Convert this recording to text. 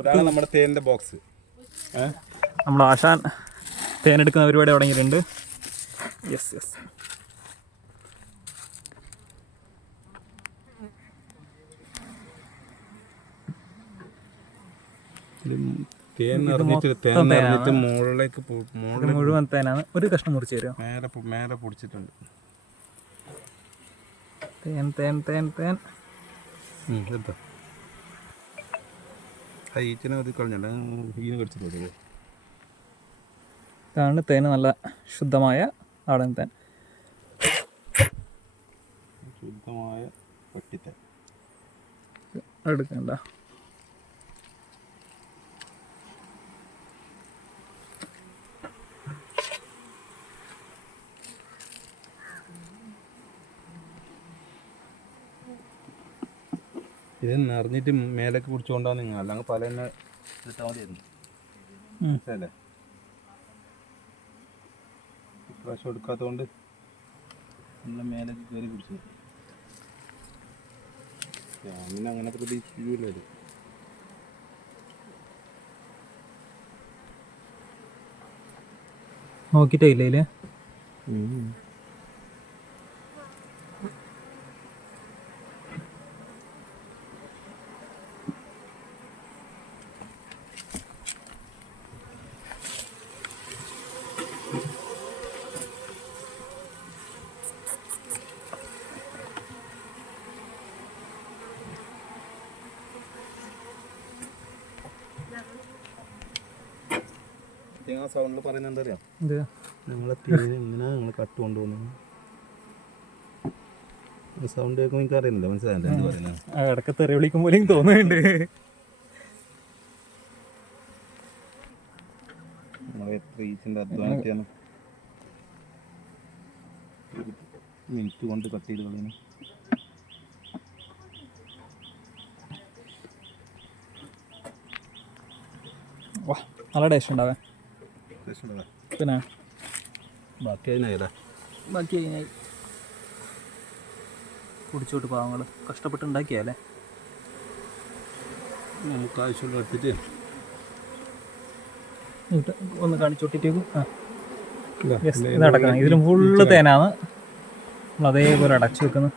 ഇതാണ് നമ്മുടെ തേനിൻ്റെ ബോക്സ്. നമ്മുടെ ആശാൻ തേനെടുക്കുന്ന പരിപാടി തുടങ്ങിയിട്ടുണ്ട്. Yes yes. തേൻ നിറഞ്ഞിട്ട് മുകളിലേക്ക് മുഴുവൻ തേനാണ്. ഒരു കഷ്ണം മുറിച്ച് തരുമോ? മേലെ പൊടിച്ചിട്ടുണ്ട്. തേൻ തേൻ തേൻ തേൻ എന്താ ഈച്ചനെ അത് കളഞ്ഞല്ല, ഈന് കടിച്ചിട്ടുണ്ട്. ഇതാണ് തേന്, നല്ല ശുദ്ധമായ നാടൻ തേൻ, ശുദ്ധമായ പട്ടിത്തേൻ. എടുക്കണ്ട. ഇത് നിറഞ്ഞിട്ട് മേലേക്ക് പിടിച്ചുകൊണ്ടാണ് നിങ്ങൾ, അല്ലെങ്കിൽ പല തന്നെ ഇട്ടാൽ മതിയായിരുന്നു അല്ലേ. ഇപ്രാവശ്യം എടുക്കാത്തതുകൊണ്ട് നമ്മൾ മേലേക്ക് കയറി പിടിച്ചു. പിന്നെ അങ്ങനെ പ്രതീക്ഷിക്കൂല. ഇത് നോക്കിയിട്ടില്ലേ? ആ സൗണ്ടിൽ പറയുന്നത് എന്താ അറിയാം, നമ്മളെ തീരെ ഇങ്ങനെ നിങ്ങൾ കട്ട് കൊണ്ടുപോകുന്നു. സൗണ്ട് കേൾക്കുമ്പോൾ എനിക്ക് അറിയുന്നില്ല, മനസ്സിലായില്ല എന്ത് പറയുന്നത്. ഇടയ്ക്ക് തെറി വിളിക്കുമ്പോഴേക്കും തോന്നുന്നുണ്ട്. നമ്മളെ എത്ര ഈച്ചിൻ്റെ അധ്വാനത്തെയാണ് മിനിറ്റ് കൊണ്ട് കട്ട് ചെയ്ത് കളയുന്നു. വാ, നല്ല ടേസ്റ്റ് ഉണ്ടാവേ. പിന്നെ ബാക്കി അതിനായില്ല, ബാക്കി കഴിഞ്ഞാൽ കുടിച്ചോട്ട് പാവങ്ങൾ കഷ്ടപ്പെട്ട് ഉണ്ടാക്കിയാലേ. നമുക്ക് ആവശ്യമുള്ള എടുത്തിട്ട് ഒന്ന് കാണിച്ചോട്ടിട്ടേക്കും. ഇതടക്കണം. ഇതിലും ഫുള്ള് തേനാണ്. നമ്മൾ അതേപോലെ അടച്ചു വെക്കുന്നത്.